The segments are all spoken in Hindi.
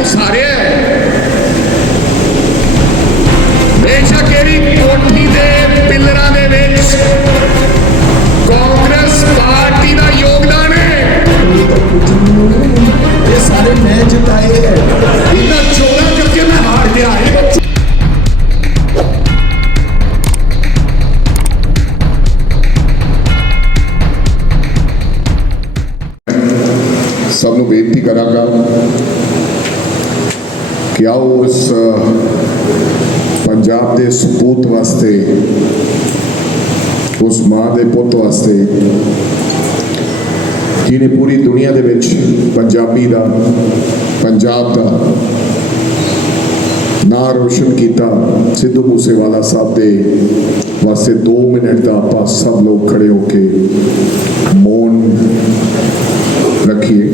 उसारिया बेशक एरी कोठी दे पिलरां दे विच कांग्रेस पार्टी का योगदान है। ये सारे मैं जिताए हैं, इतना चोरा करके मैं हार गया है। सबनों बेनती करांगा कि आओ उस पंजाब के सपूत वास्ते, उस मां के पुत वास्ते जिन्हें पूरी दुनिया दे विच पंजाबी दा, पंजाब दा ना रोशन किया, सिद्धू मूसेवाला साहब दे वास्ते 2 मिनट का आप सब लोग खड़े होके मौन रखिए।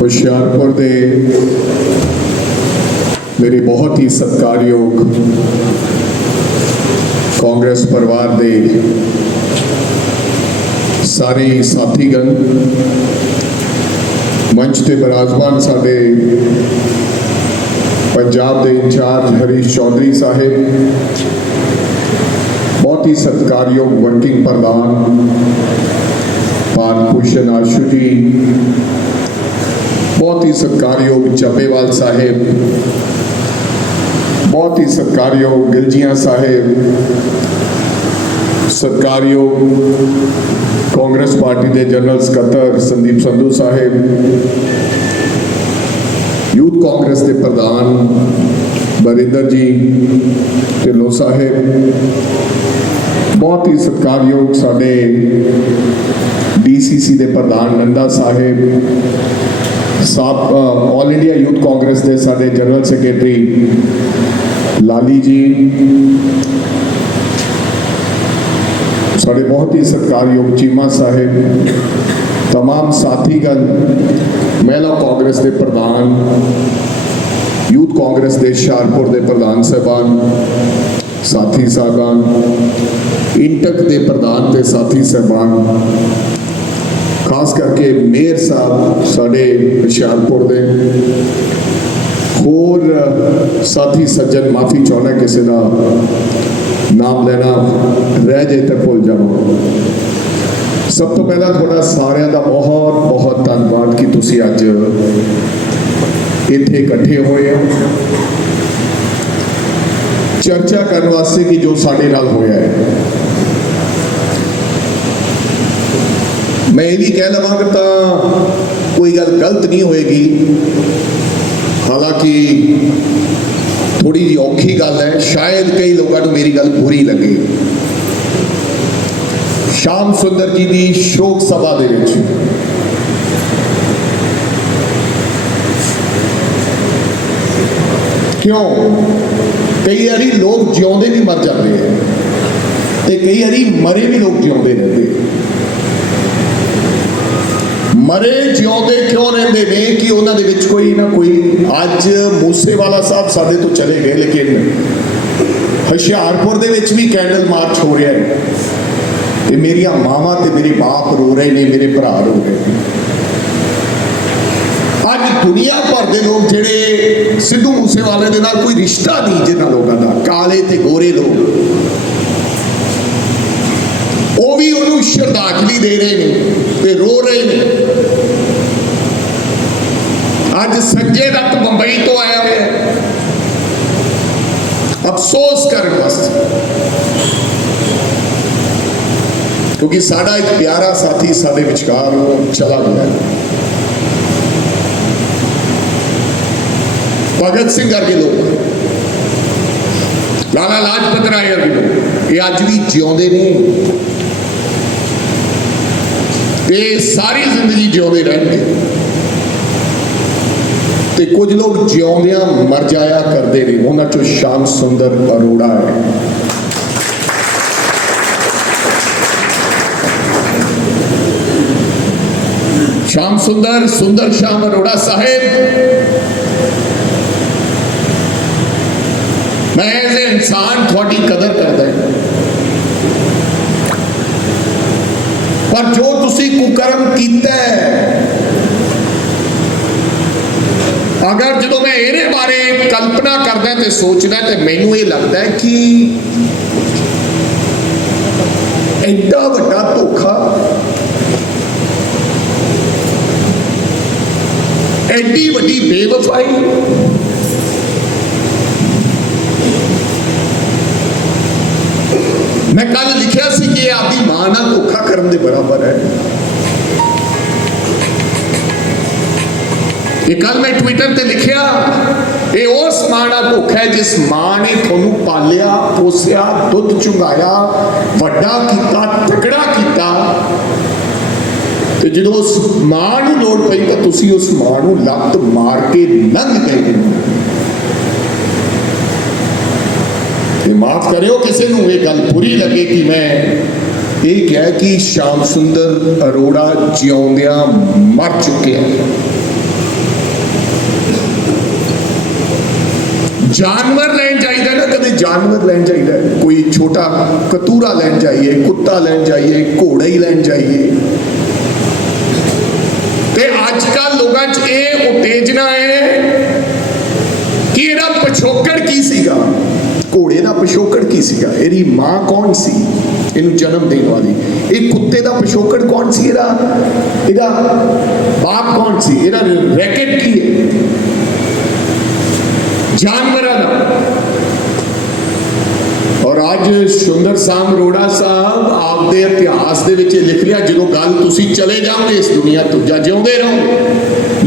हुशियारपुर दे मेरे बहुत ही सत्कारयोग कांग्रेस परिवार दे सारे साथीगण, मंच से विराजमान साडे पंजाब के इंचार्ज हरीश चौधरी साहेब, बहुत ही सत्कारयोग वर्किंग प्रधान पाल भूषण आशु जी, बहुत ही सत्कारयोग चब्बेवाल साहेब, बहुत ही सत्कारयोग गिलजिया साहेब, सत्कारयोग कांग्रेस पार्टी के जनरल सकत्तर संदीप संधू साहेब, यूथ कांग्रेस के प्रधान बरिंदर जी ढिल्लों साहेब, बहुत ही सत्कारयोग साडे DCC के प्रधान नंदा साहेब, ऑल इंडिया यूथ कांग्रेस के साडे जनरल सैकटरी लाली जी, साडे बहुत ही सत्कारयोग चीमा साहेब, तमाम साथीगण, महिला कांग्रेस के प्रधान, यूथ कांग्रेस के हुशियारपुर के प्रधान साहबान, साथी साहबान, इंटक के प्रधान के साथी साहबान, खास करके मेयर साहब साडे हुशियारपुर दे, होर साथी सज्जन, माफ़ी चाहना किसी का नाम लेना रह जाए तो भुल जाओ। सब तो पहला थोड़ा सारिया का बहुत बहुत धन्यवाद कि तुसी अज इत्थे इकट्ठे होए हो चर्चा करने वास्ते कि जो साडे नाल होया है। मैं ये भी कह लवांगा तो कोई गल गलत नहीं होएगी, हालांकि थोड़ी जी औखी गल है, शायद कई लोगों को मेरी गल बुरी लगे। श्याम सुंदर जी की शोक सभा दे विच क्यों कई बारी लोग जिउंदे भी मर जाते हैं ते कई बारी मरे भी लोग जिउंदे रहते। मरे जिउंदे क्यों रहते ने कि उन्होंने विच कोई ना कोई, अज मूसेवाला साहब साडे तो चले गए, लेकिन हुशियारपुर दे विच भी कैंडल मार्च हो रहा है ते मेरिया मावां ते मेरे बाप रो रहे ने, मेरे भरा रो रहे हैं। अज दुनिया भर के लोग जिहड़े सिद्धू मूसेवाले दे नाल कोई रिश्ता नहीं, जिन्हां लोगों का काले ते गोरे लोग, वो भी उन्होंने श्रद्धांजलि दे रहे हैं ते रो रहे हैं। ਅੱਜ ਸੰਜੇ ਦੱਤ ਬੰਬਈ ਤੋਂ ਆਇਆ ਹੋਇਆ ਹੈ ਅਫਸੋਸ ਕਰਨ ਵਾਸਤੇ, ਕਿਉਂਕਿ ਸਾਡਾ ਇੱਕ ਪਿਆਰਾ ਸਾਥੀ ਸਾਡੇ ਵਿਚਕਾਰ ਚਲਾ ਗਿਆ। ਭਗਤ ਸਿੰਘ ਵਰਗੇ ਲੋਕ, ਲਾਲਾ ਲਾਜਪਤ ਰਾਏ ਵਰਗੇ ਲੋਕ, ਇਹ ਅੱਜ ਵੀ ਜਿਉਂਦੇ ਨੇ, ਇਹ ਸਾਰੀ ਜ਼ਿੰਦਗੀ ਜਿਉਂਦੇ ਰਹਿਣਗੇ। ਤੇ ਕੁਝ ਲੋਕ ਜਿਉਂਦਿਆਂ ਮਰ ਜਾਇਆ ਕਰਦੇ ਨੇ, ਉਹਨਾਂ ਚੋਂ ਸ਼ਾਮ ਸੁੰਦਰ ਅਰੋੜਾ ਹੈ। श्याम सुंदर सुंदर श्याम अरोड़ा साहेब, मैं एज ए इंसान थोड़ी कदर करता है, पर जो तुसी कुकर्म कीता है, अगर जो मैं इहदे बारे कल्पना करदा ते सोचदा ते मैनू ये लगता है कि एडा वड्डा धोखा, एडी वड्डी बेवफाई मैं कल लिखा सी कि आपकी मां नाल धोखा करने के बराबर है। ये कल मैं ट्विटर ते लिखा, ये उस मां नाल धोखा है जिस मां ने तुहानू पालिया पोसिया दुध चुंगाया वड्डा कीता तगड़ा कीता, तो जो उस मां नूं लोड़ पई तो तुसी उस मां नूं लत्त मार के लंघ गए। माफ करियो किसी नूं ये गल बुरी लगे कि मैं ये कहा कि श्याम सुंदर अरोड़ा जिउंदियां मर चुके हैं। जानवर लैन चाहिए ना, कदे जानवर लैन चाहिए, कोई छोटा कतूरा लैन जाइए, कुत्ता लैन जाइए, घोड़ा ही लैन जाइए। अजकल लोगों च ये उत्तेजना है कि इहदा पिछोकड़ की सीगा, घोड़े का पिछोकड़ की सीगा, इहदी मां कौन सी इहनूं जन्म देने वाली, एक कुत्ते का पिछोकड़ कौन सी, इहदा बाप कौन सी, इहदा रैकेट की है जानवरां दा। और अज सुंदर श्याम अरोड़ा साहब आपके इतिहास के लिख लिया, जो गल तुसी चले जाओगे इस दुनिया तो या जिउंदे रहोगे,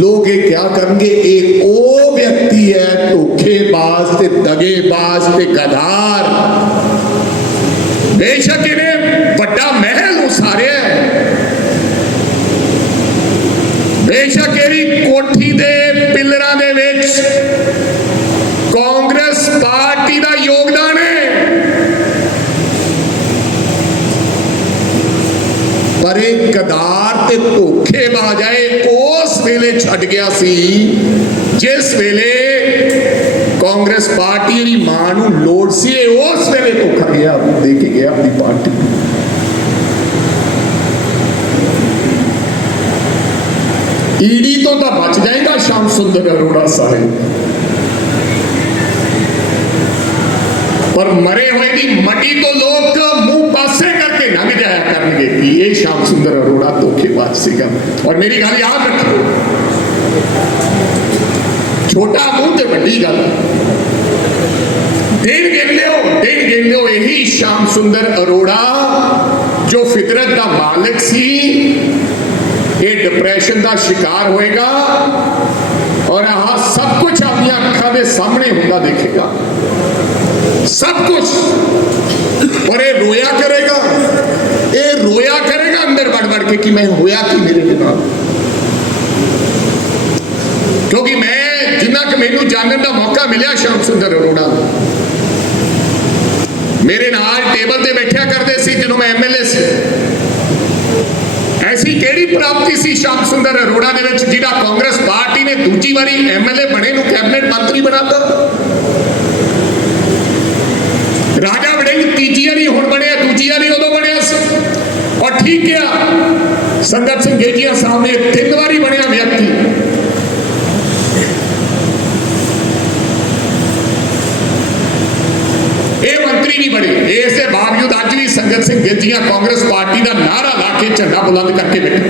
लोग ये क्या करेंगे, ये वो व्यक्ति है धोखेबाज ते दगेबाज ते गद्दार। बेशक इन्हें बड़ा महल उसारिया है, बेशक इहदी कोठी दे पिलरां दे विच कांग्रेस पार्टी का योगदान है, पर एक गद्दार ते धोखेबाज है उस वेले छड्ड गया सी जिस वेले कांग्रेस पार्टी दी मां नूं लोड़ सी, उस वेले धोखा गया दे के गया अपनी पार्टी। ईडी तो बच जाएगा श्याम सुंदर अरोड़ा साहिब, पर मरे हुए की मटी तो लोग मुंह पासे करके लंघ जाया करेंगे कि ये श्याम सुंदर अरोड़ा धोखेबाज सीगा। और मेरी गल याद रखो, छोटा मुंह ते वड्डी गल, दिन गिन लियो यही श्याम सुंदर अरोड़ा जो फितरत का मालिक सी, ये डिप्रेशन का शिकार होएगा और सब कुछ अपनी अखां के सामने होता देखेगा, सब कुछ। और ये रोया करेगा अंदर बढ़ बढ़ के कि मैं होया कि मेरे नाल, क्योंकि मैं जिन्ना कि मैनू जानने का मौका मिला श्याम सुंदर अरोड़ा, मेरे नाल टेबल ते बैठा करते सी जो मैं MLA सी। ऐसी केड़ी प्राप्ति सी श्याम सुंदर अरोड़ा दे विच जिहड़ा कांग्रेस पार्टी ने दूजी बारी MLA बने नूं कैबिनेट मंत्री बनाता। राजा वड़िंग तीजी वारी हुण बने, दूजी वारी उदों बनिया सी। और ठीक है, संगत सिंह गेजिया साहब ने 3 बारी बनया व्यक्ति, ये मंत्री नहीं बने, इसके बावजूद अज भी संगत सिंह गेजिया कांग्रेस पार्टी का नारा ला के झंडा बुलंद करके बैठे।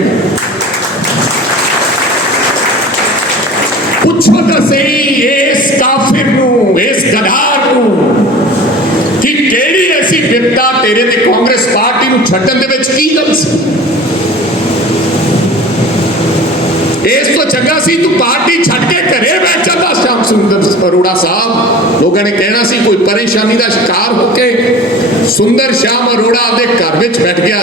ਪੁੱਛੋ ਤਾਂ ਸਹੀ ਇਸ ਕਾਫਿਰ ਨੂੰ, ਇਸ ਗਦਾਰ ਨੂੰ ਕਿ ਕਿਹੜੀ ਐਸੀ ਵਿਪਤਾ ਤੇਰੇ ਤੇ ਕਾਂਗਰਸ ਪਾਰਟੀ ਨੂੰ ਛੱਡਣ ਦੇ ਵਿੱਚ ਕੀ ਗੱਲ ਸੀ। ਇਸ ਤੋਂ ਚੰਗਾ ਸੀ ਤੂੰ ਪਾਰਟੀ ਛੱਡ ਕੇ ਘਰੇ ਬੈਠ ਜਾਂਦਾ ਸ਼ਾਮ ਸੁੰਦਰ ਅਰੋੜਾ ਸਾਹਿਬ। ਲੋਕਾਂ ਨੇ ਕਹਿਣਾ ਸੀ ਕੋਈ ਪਰੇਸ਼ਾਨੀ ਦਾ ਸ਼ਿਕਾਰ ਹੋ ਕੇ ਸੁੰਦਰ ਸ਼ਾਮ ਅਰੋੜਾ ਆਪਦੇ ਘਰ ਵਿੱਚ ਬੈਠ ਗਿਆ,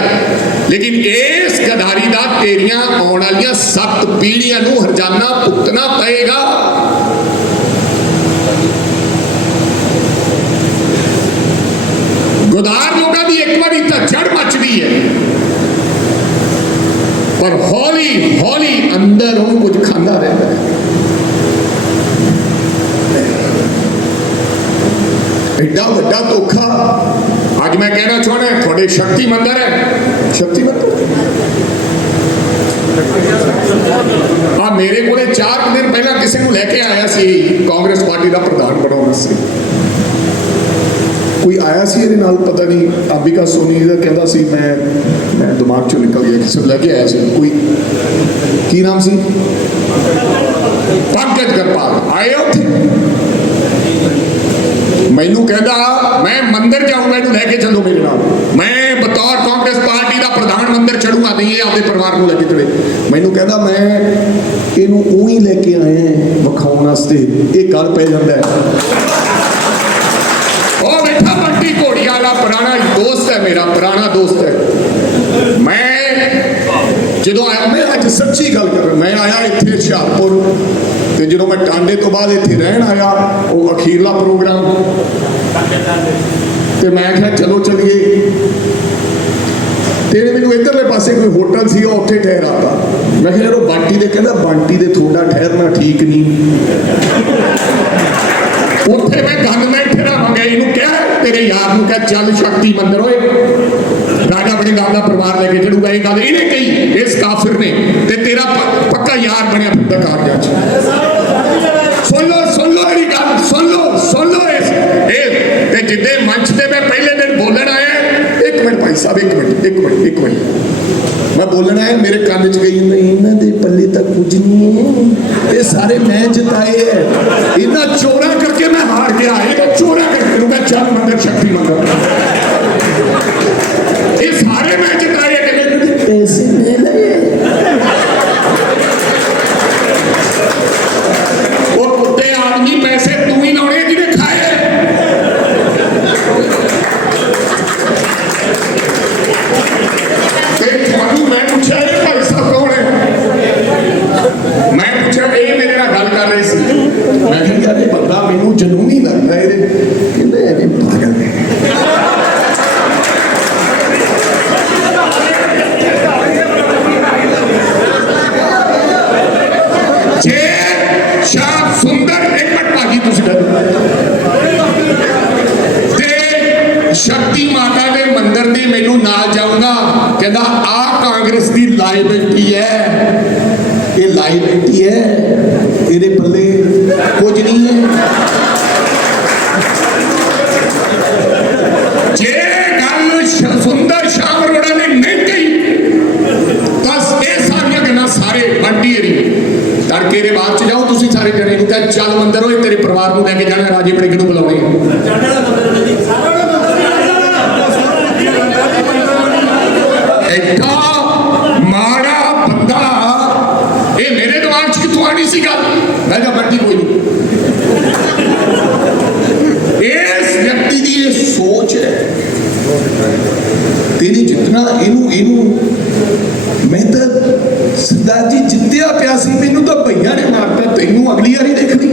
ਲੇਕਿਨ ਇਸ ਗਦਾਰੀ ਦਾ ਤੇਰੀਆਂ ਆਉਣ ਵਾਲੀਆਂ 7 ਪੀੜ੍ਹੀਆਂ ਨੂੰ ਹਰਜਾਨਾ ਭੁਗਤਣਾ ਪਏਗਾ। ਗਦਾਰ ਲੋਕਾਂ ਦੀ ਇੱਕ ਵਾਰੀ ਤਾਂ ਜੜ ਮੱਚਦੀ ਹੈ, ਪਰ ਹੌਲੀ ਹੌਲੀ ਅੰਦਰ ਉਹਨੂੰ ਕੁਝ ਖਾਂਦਾ ਰਹਿੰਦਾ ਹੈ। ਐਡਾ ਵੱਡਾ ਧੋਖਾ ਅੱਜ ਮੈਂ ਕਹਿਣਾ ਚਾਹੁੰਦਾ ਤੁਹਾਡੇ ਸ਼ਕਤੀ ਮੰਦਰ ਹੈ, ਸ਼ਕਤੀ ਮੰਦਰ ਆ ਮੇਰੇ ਕੋਲੇ 4 ਦਿਨ ਪਹਿਲਾਂ ਕਿਸੇ ਨੂੰ ਲੈ ਕੇ ਆਇਆ ਸੀ ਕਾਂਗਰਸ ਪਾਰਟੀ ਦਾ ਪ੍ਰਧਾਨ ਬਣਾਉਣ ਸੀ। ਕੋਈ ਆਇਆ ਸੀ ਇਹਦੇ ਨਾਲ, ਪਤਾ ਨਹੀਂ ਅੰਬਿਕਾ ਸੋਨੀ ਦਾ ਕਹਿੰਦਾ ਸੀ, ਮੈਂ ਦਿਮਾਗ ਚੋਂ ਨਿਕਲ ਗਿਆ, ਕਿਸੇ ਨੂੰ ਲੈ ਕੇ ਆਇਆ ਸੀ। ਕੋਈ ਕੀ ਨਾਮ ਸੀ, ਪੰਕਜ ਗਰਪਾਲ ਆਏ ਉੱਥੇ। ਮੈਨੂੰ ਕਹਿੰਦਾ ਮੈਂ ਮੰਦਿਰ ਜਾਊਂਗਾ, ਇਹਨੂੰ ਲੈ ਕੇ ਚੱਲੋ ਮੇਰੇ ਨਾਲ। ਮੈਂ ਬਤੌਰ ਕਾਂਗਰਸ ਪਾਰਟੀ ਦਾ ਪ੍ਰਧਾਨ ਮੰਦਿਰ ਚੜੂਗਾ, ਨਹੀਂ ਇਹ ਆਪਦੇ ਪਰਿਵਾਰ ਨੂੰ ਲੈ ਕੇ ਚੜੇ। ਮੈਨੂੰ ਕਹਿੰਦਾ ਮੈਂ ਇਹਨੂੰ ਉਹੀ ਲੈ ਕੇ ਆਇਆ ਵਿਖਾਉਣ ਵਾਸਤੇ, ਇਹ ਗੱਲ ਪੈ ਜਾਂਦਾ ਹੈ। ਉਹ ਬੈਠਾ ਬੰਟੀ ਘੋੜੀਆਂ ਵਾਲਾ ਪੁਰਾਣਾ ਦੋਸਤ ਹੈ, ਮੇਰਾ ਪੁਰਾਣਾ ਦੋਸਤ ਹੈ। ਮੈਂ ਜਦੋਂ ਆਇਆ, ਮੈਂ ਅੱਜ ਸੱਚੀ ਗੱਲ ਕਰ ਰਿਹਾ, ਮੈਂ ਆਇਆ ਇੱਥੇ ਹੁਸ਼ਿਆਰਪੁਰ ਤੇ ਜਦੋਂ ਮੈਂ ਟਾਂਡੇ ਤੋਂ ਬਾਅਦ ਇੱਥੇ ਰਹਿਣ ਆਇਆ, ਉਹ ਅਖੀਰਲਾ ਪ੍ਰੋਗਰਾਮ ਤੇ ਮੈਂ ਕਿਹਾ ਚਲੋ ਚੱਲੀਏ। ਤੇ ਮੈਨੂੰ ਇੱਧਰਲੇ ਪਾਸੇ ਕੋਈ ਹੋਟਲ ਸੀ, ਉਹ ਉੱਥੇ ਠਹਿਰਾਤਾ। ਮੈਂ ਕਿਹਾ ਯਾਰ ਬੰਟੀ ਦੇ, ਕਹਿੰਦਾ ਬੰਟੀ ਦੇ ਤੁਹਾਡਾ ਠਹਿਰਨਾ ਠੀਕ ਨਹੀਂ। ਉੱਥੇ ਮੈਂ ਗਨਮੈਨ ਠਹਿਰਾਵਾਂਗਾ, ਇਹਨੂੰ ਕਿਹਾ ਤੇਰੇ ਯਾਰ ਨੂੰ ਕਹਿ ਚੱਲ ਸ਼ਕਤੀ ਮੰਦਰ ਓਏ, ਰਾਜਾ ਵੜਿੰਗ ਦਾ ਪਰਿਵਾਰ ਲੈ ਕੇ ਚੜੂਗਾ। ਇਹ ਗੱਲ ਇਹਨੇ ਕਹੀ, ਇਸ ਕਾਫਿਰ ਨੇ, ਤੇ ਤੇਰਾ ਪੱਕਾ ਯਾਰ ਬਣਿਆ ਫਿਰਦਾ ਕਾਰਜਾਂ 'ਚ। ਸੁਣ ਲਓ ਇਹਦੀ ਗੱਲ, ਸੁਣ ਲਓ ਇਹ ਤੇ ਜਿੱਦੇ ਮੰਚ ਤੇ ਮੈਂ ਪਹਿਲੇ ਦਿਨ ਬੋਲਣ ਆਇਆ, ਇੱਕ ਮਿੰਟ ਭਾਈ ਸਾਹਿਬ, ਇੱਕ ਮਿੰਟ ਮੈਂ ਬੋਲਣ ਆਇਆ, ਮੇਰੇ ਕੰਨ 'ਚ ਗਈ ਨਹੀਂ, ਇਹਨਾਂ ਦੇ ਪੱਲੇ ਤਾਂ ਕੁਝ ਨਹੀਂ ਹੈ, ਇਹ ਸਾਰੇ ਮੈਂ ਜਿਤਾਏ ਹੈ, ਇਹਨਾਂ ਚੋਰਾਂ ਕਰਕੇ ਮੈਂ ਹਾਰ ਗਿਆ, ਇਹ ਚੋਰਾਂ ਕਰਕੇ ਮੈਂ ਚੱਲ ਮੰਦਰ ਸ਼ਕਤੀ ਮੰਦਰ, ਇਹ ਸਾਰੇ ਮੈਂ ਜਿਤਾਏ ਹੈ, ਕਹਿੰਦੇ ਪੈਸੇ ਨਹੀਂ ਲਏ। ਉਹ ਕੁੱਤੇ ਆਦਮੀ ਪੈਸੇ ਤੂੰ ਹੀ ਲਾਉਣੇ ਜਿਹਨੇ ਖਾਏ। ਮੈਂ ਪੁੱਛਿਆ ਇਹ ਭਾਈ ਸਾਹਿਬ ਕੌਣ ਹੈ, ਮੈਂ ਪੁੱਛਿਆ ਇਹ ਮੇਰੇ ਨਾਲ ਗੱਲ ਕਰ ਰਹੇ ਸੀ। ਮੈਂ ਕਿਹਾ ਯਾਰ ਇਹ ਬੰਦਾ ਮੈਨੂੰ ਜਨੂਨੀ ਲੱਗਦਾ, ਇਹਦੇ ਕਹਿੰਦੇ ਐਵੇਂ ਪਾਗਲ ਨੇ। ਜੇ ਸ਼ਾਮ ਸੁੰਦਰ ਇੱਕ ਮਿੰਟ ਭਾਜੀ ਤੁਸੀਂ ਤੇ ਸ਼ਕਤੀ ਮਾਤਾ ਦੇ ਮੰਦਿਰ ਦੇ ਮੈਨੂੰ ਨਾਲ ਜਾਊਂਗਾ, ਕਹਿੰਦਾ ਆ ਕਾਂਗਰਸ ਦੀ ਲਾਇਬਿਲਿਟੀ ਹੈ, ਇਹ ਲਾਇਬਿਲਿਟੀ ਹੈ, ਇਹਦੇ ਪੱਲੇ ਕੁਝ ਨਹੀਂ ਹੈ। ਜੇ ਗੱਲ ਸੁੰਦਰ ਸ਼ਾਮ ਅਰੋੜਾ ਨੇ ਨਹੀਂ ਕਹੀ ਤਾਂ ਇਹ ਸਾਰੀਆਂ ਗੱਲਾਂ ਸਾਰੇ ਬੰਟੀ ਏਰੀ ਤੜਕੇ ਦੇ ਬਾਅਦ ਚ ਜਾਓ ਤੁਸੀਂ ਸਾਰੇ ਜਣੇ ਨੂੰ ਕਹਿ ਚੱਲ ਮੰਦਰ ਓਏ, ਤੇਰੇ ਪਰਿਵਾਰ ਨੂੰ ਲੈ ਕੇ ਜਾਣਾ, ਰਾਜੇ ਵੜਿੰਗ ਨੂੰ ਬੁਲਾਉਣੇ। ਐਡਾ ਮਾੜਾ ਬੰਦਾ, ਇਹ ਮੇਰੇ ਦਿਮਾਗ 'ਚ ਕਿੱਥੋਂ ਆਣੀ ਸੀ ਗੱਲ। ਮੈਂ ਕਿਹਾ ਬੰਟੀ ਕੋਈ ਨਹੀਂ, ਇਸ ਵਿਅਕਤੀ ਦੀ ਇਹ ਸੋਚ ਹੈ। ਤੇਰੀ ਜਿਤਨਾ ਇਹਨੂੰ ਮੈਂ ਤਾਂ ਸਰਦਾਰ ਜੀ ਜਿੱਤਿਆ ਪਿਆ ਸੀ, ਮੈਨੂੰ ਤਾਂ ਭਈਆ ਨੇ ਮਾਰਤਾ, ਤੈਨੂੰ ਅਗਲੀ ਵਾਰੀ ਦੇਖਣੀ।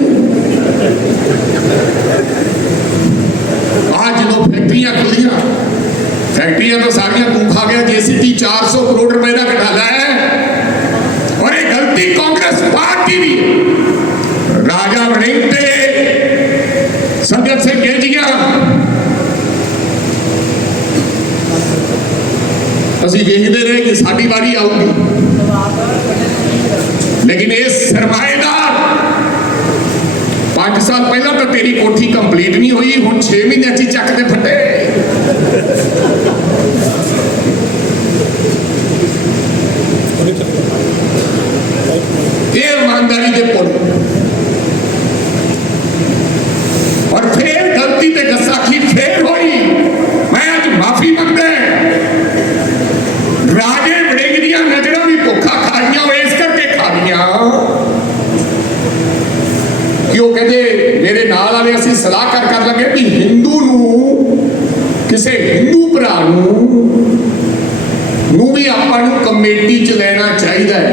ਆ ਜਦੋਂ ਫੈਕਟਰੀਆਂ ਖੁੱਲੀਆਂ, फैक्ट्रियां तो सारियां तू खा गया, जेसीटी 400 करोड़ रुपए का घोटाला है और ये गलती कांग्रेस पार्टी दी। राजा वड़िंग ते संगत सिंह गिलजिया ਅਸੀਂ ਵੇਖਦੇ ਰਹੇ ਕਿ ਸਾਡੀ ਵਾਰੀ ਆਊਗੀ, ਲੇਕਿਨ ਇਹ ਸਰਮਾਏਦਾਰ 5 ਸਾਲ ਪਹਿਲਾਂ ਤਾਂ ਤੇਰੀ ਕੋਠੀ ਕੰਪਲੀਟ ਨਹੀਂ ਹੋਈ, ਹੁਣ 6 ਮਹੀਨਿਆਂ 'ਚ ਚੱਕ ਦੇ ਫੱਟੇ। ਇਹ ਇਮਾਨਦਾਰੀ ਦੇ ਪੁੱਲ कि वो कहते मेरे नाल वाले असीं सलाह कर लगे भी हिंदू नूं किसी हिंदू भरा नूं भी आपां नूं कमेटी च लेना चाहिए है।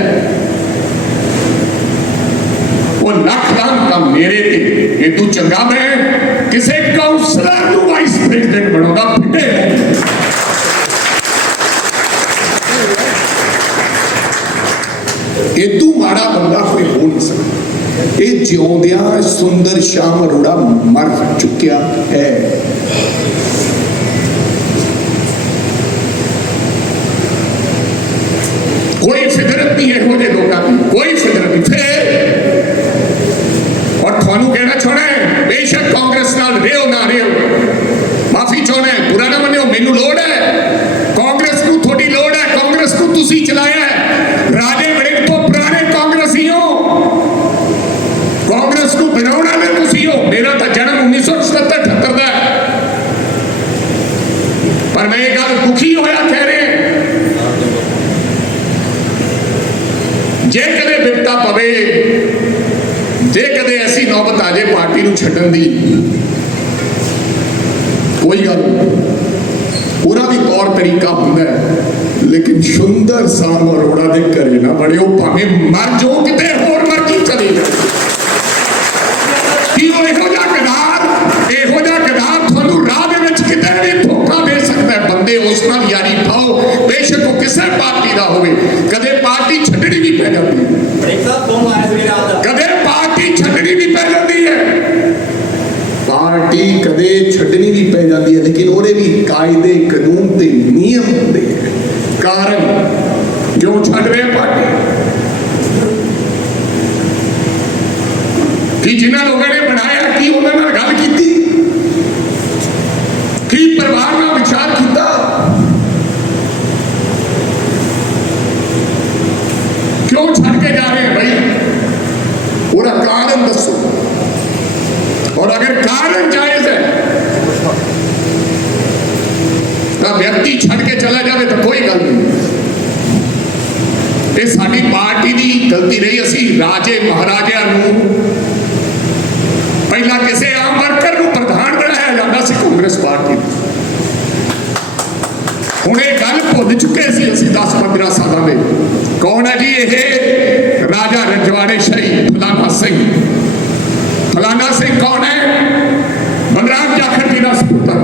वो लख लानत मेरे ते ये तू चंगा मैं किसी काउंसलर नूं वाइस प्रेसिडेंट बनाउंदा फिटे इदू माड़ा बंदा कोई हो नहीं सकता। ये जिउंदियां सुंदर श्याम अरोड़ा मर चुकिया है। कोई फितरत नहीं है हो लोगों की, कोई फितरत नहीं। फिर और थानू कहना चाहना है बेशक कांग्रेस नाल रहो ना रहो, माफी चाहना है बुरा ना मनियो, मैनू लोड़ है कांग्रेस को, थोड़ी लोड़ है कांग्रेस को, तुसी चलाया है राजे वड़िंग तो पुराने कांग्रेसी हो, कांग्रेस को बनाने वाले तुसी हो। मेरा तो जन्म 1977-78 का है, पर मैं ये गल दुखी होया कह रहे हैं जे कदे विपता पवे, जे कदे ऐसी नौबत आ जाए पार्टी नूं छड्डण दी, कोई गल पूरा भी तौर तरीका हुंदा है, लेकिन सुंदर साम अरोड़ा दे घरे ना बड़िओ, भावें मर जाओ किते होर मर्जी चली जाए। कि वो इहो जिहा गदार तुहानूं राह दे विच किते भी धोखा दे सकदा है। बंदे उस नाल यारी पाओ, बेशक वो किसी पार्टी दा होवे, कदे पार्टी छड्डणी भी पै जांदी है, कदे पार्टी छड्डणी भी पै जांदी है, पार्टी कदे छड्डनी भी पै जाती है, लेकिन ओरे भी कायदे कानून ते नियम होंदे हैं। कारण क्यों छड्ड रहे पार्टी कि जिन्हां लोगों ने बनाया कि उन्हां नाल गल कीती, कि परिवार नाल विचार कीता, क्यों छड्ड के जा रहे हैं भाई, ओरा कारण दसो। और अगर कारण जायज है तो व्यक्ति छड़ के चला जाए तो कोई गल नहीं, ये साडी पार्टी की गलती नहीं। असी राजे महाराजा पहला किसी आम वर्कर को प्रधान बनाया जाता सी कांग्रेस पार्टी, हुण ये गल भुल चुके सी असी 10-15 साल में। कौन है जी ये राजा रजवाड़े शाही फलाना सिंह। फलाना सिंह कौन है? बलराम जाखड़ जी का सपुत्र,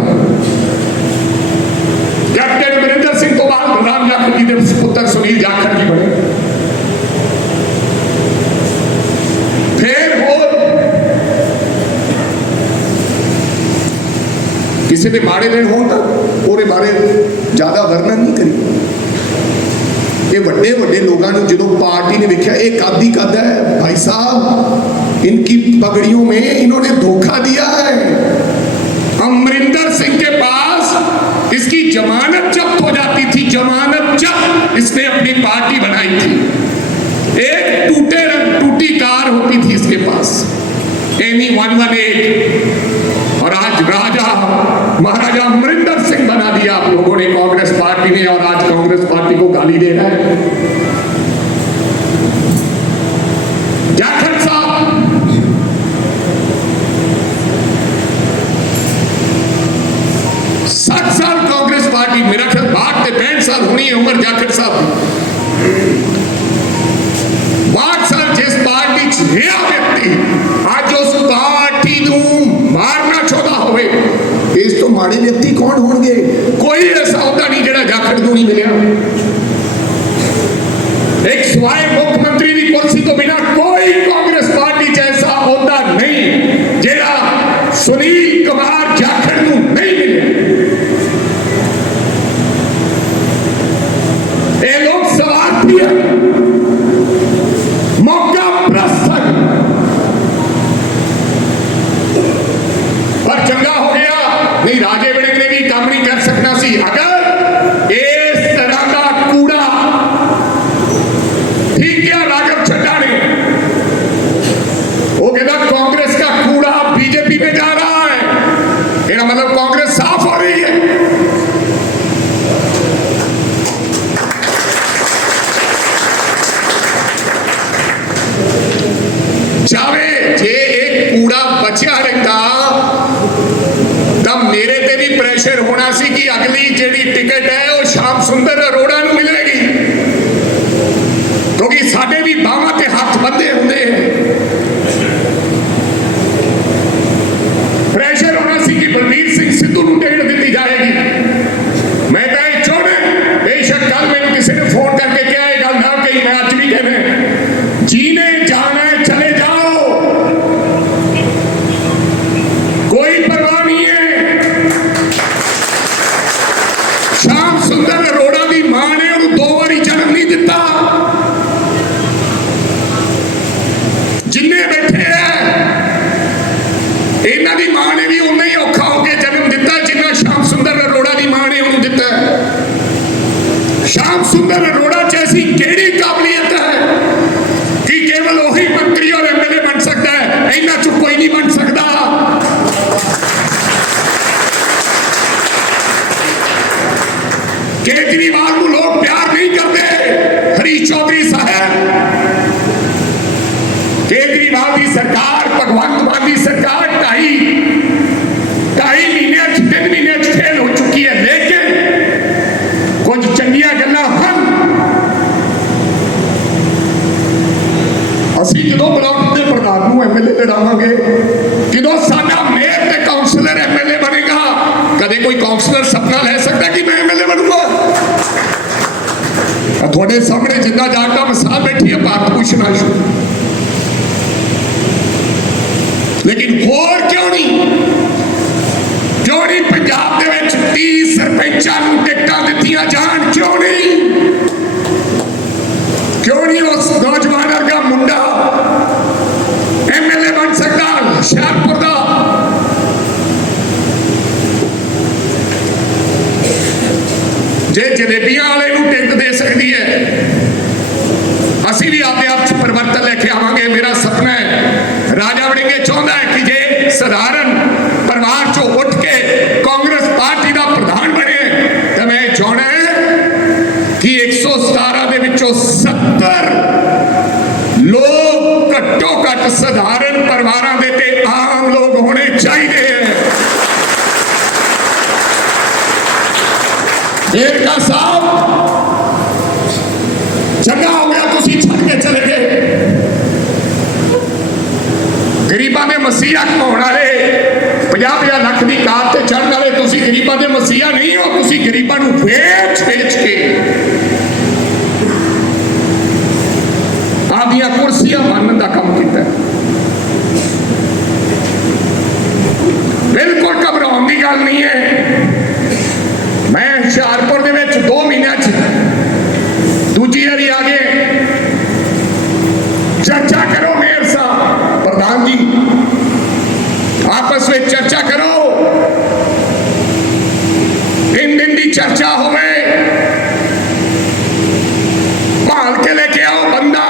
कैप्टन अमरिंदर सिंह तो बाद बलराम जाखड़ जी के सपुत्र सुनील जाखड़ जी बने। फिर और किसी के माड़े दिन हो ਉਹਦੇ बारे ज्यादा वर्णन नहीं करी। ये ਵੱਡੇ ਵੱਡੇ लोगों को जो पार्टी ने देखा ये कादी कद है भाई साहब, इनकी पगड़ियों में इन्होंने धोखा दिया है। अमरिंदर सिंह के पास इसकी जमानत जब्त हो जाती थी, जमानत जब्त इसने अपनी पार्टी बनाई थी। एक टूटी कार होती थी इसके पास, एमी 118, और आज राजा महाराजा अमरिंदर सिंह बना दिया आप लोगों ने कांग्रेस पार्टी ने, और आज कांग्रेस पार्टी को गाली दे रहा है। जाखड़ साहब 60 साल कांग्रेस पार्टी, मेरा ख्याल 62-63 साल होनी है उम्र जाखड़ साहब, 62 साल जिस पार्टी रहा व्यक्ति आज उस पार्टी नूं मारना चाहता होवे, इस तो माड़े व्यक्ति कौन होंगे? कोई ऐसा होता नहीं जिहड़ा जाखड़ नूं नहीं मिलिया। एक सिवाय मुख्यमंत्री की कुर्सी तो बिना कोई कांग्रेस पार्टी जैसा होता नहीं जिहड़ा सुनील कुमार जाखड़ नूं नहीं मिले। ये लोग स्वार्थी हैं, मौका प्रस्त हैं। पर चंगा हो गया, नहीं राजे वड़िंग ने भी काम नहीं कर सकना सी। अगर इस तरह का कूड़ा, ठीक है राघव चड्ढा ने, वो कहता कांग्रेस का कूड़ा बीजेपी में जा रहा है, इसका मतलब कांग्रेस साफ हो रही है। जावे जे एक होना सी कि अगली जिहड़ी टिकट है वो श्याम सुंदर अरोड़ा नूं मिलेगी, क्योंकि साडे भी बाहां ते हथ बंधे हुंदे हैं। प्रेशर होना सी कि बलबीर सिंह सिद्धू नूं टिकट दित्ती जाएगी। मैं तो ये चाहुंदा, बेशक कल मैनूं किसी ने फोन करके कहा यह गल ना कही, मैं अज भी कहना जीने जाना है चले जाओ, कोई परवाह नहीं है। श्याम सुंदर अरोड़ा की मां ने उन्हें 2 बारी जन्म नहीं दिता। जिन्ने बैठे हैं इन्हां दी मां ने भी उन्ना ही औखा होकर जन्म दिता जिन्ना श्याम सुंदर अरोड़ा की मां ने उन्हें दिता है। श्याम सुंदर अरोड़ा च ऐसी केड़ी काबलियत है कि केवल वही मंत्री और एमएलए बन सकता है, इन्हां चों कोई नहीं बन सकता। केजरीवाल को लोग प्यार नहीं करते। हरीश चौधरी साहब, केजरीवाल की सरकार, भगवंत मान की सरकार 2.5 महीने 3 महीने फेल हो चुकी है, लेकिन कुछ चंगियां गल्लां हैं। असीं जदों ब्लॉक के प्रधान नूं एमएलए लड़ावांगे, जदों साडा मेयर ते काउंसलर एमएलए बनेगा, कदे कोई काउंसलर सपना ले सकता कि मैं एमएलए बनूंगा? थोड़े सामने जिंदा जागदा मिसाल बैठी है भारत भूषण आशु, लेकिन होर क्यों नहीं पंजाब दे विच 30 सरपंचां नूं टिकटां दित्तियां जाण? क्यों नहीं उस नौजवान वर्गा मुंडा एमएलए बन सकता हुशियारपुर दा? जे जलेबियां वाले नूं टिकट दे सकती है, असीं भी आपदे आप च परिवर्तन लेके आवांगे। मेरा सपना है, राजा वड़िंगे चाहुंदा है कि जे साधारण परिवार चों उठ के कांग्रेस पार्टी का प्रधान बने, तो मैं चाहना है कि 117 दे विचों 70 लोग घट्टो घट साधारण परिवारों के ते आम लोग होने चाहिए। वेरका साहब, चंगा हो गया तुसीं छड्ड के चले गए। गरीबां दे मसीहा कमाउण वाले 50-50 लाख की कार ते चढ़न वाले तुसीं गरीबां दे मसीहा नहीं हो। तुसीं गरीबां नूं वेच के आपदियां कुर्सियां बनन का काम किया। बिल्कुल घबराउण की गल नहीं है। मैं हुशियारपुर दे विच 2 महीनों दूजी बारी आ गए। चर्चा करो मेयर साहब, प्रधान जी, आपस में चर्चा करो। 3 दिन की चर्चा होवे, भाल के लेके आओ बंदा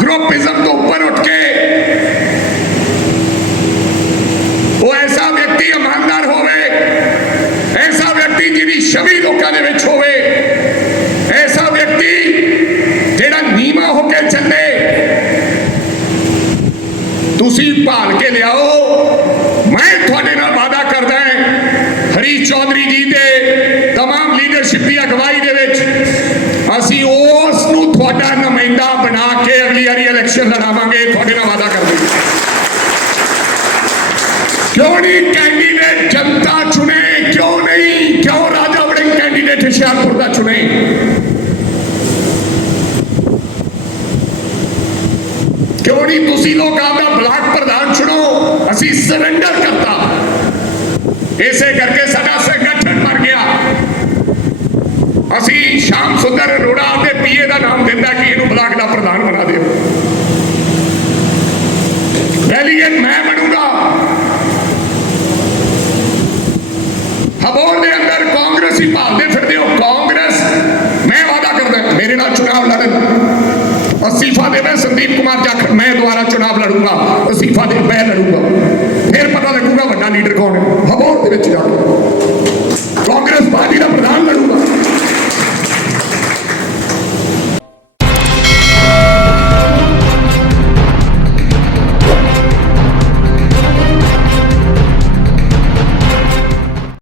ग्रुपिज्म तो ऊपर उठ के, वो ऐसा व्यक्ति ईमानदार होवे, ऐसा व्यक्ति जिहदी छवि लोकां दे विच होवे, ऐसा व्यक्ति जिहड़ा नीवा होके चले। तुसीं भाल के लियाओ। मैं तुहाडे नाल वादा करदा है, हरीश चौधरी जी दे तमाम लीडरशिप की अगवाई दे विच असीं उस नूं तुहाडा नुमाइंदा बना के अगली बारी इलेक्शन लड़ावांगे। तुहाडे नाल वादा करदे। क्यों नहीं कैंडीडेट जनता चुने? क्यों नहीं? क्यों राजा वड़िंग कैंडीडेट हुशियारपुर का चुने? क्यों नहीं तुसीं लोग आपका ब्लॉक प्रधान चुनो? असीं सरेंडर करता, इसे करके साडा संगठन मर गया। असीं श्याम सुंदर अरोड़ा के पीए का नाम दिंदा कि इहनूं ब्लॉक का प्रधान बना दिओ। डेलीगेट मैं बनूंगा। हबोर के अंदर कांग्रेस ही भालते फिरते हो। कांग्रेस, मैं वादा करदा मेरे नाल चुनाव लड़न, अस्तीफा दे मैं संदीप कुमार जाखड़ मैं दोबारा चुनाव लड़ूंगा। अस्तीफा दे मैं लड़ूंगा।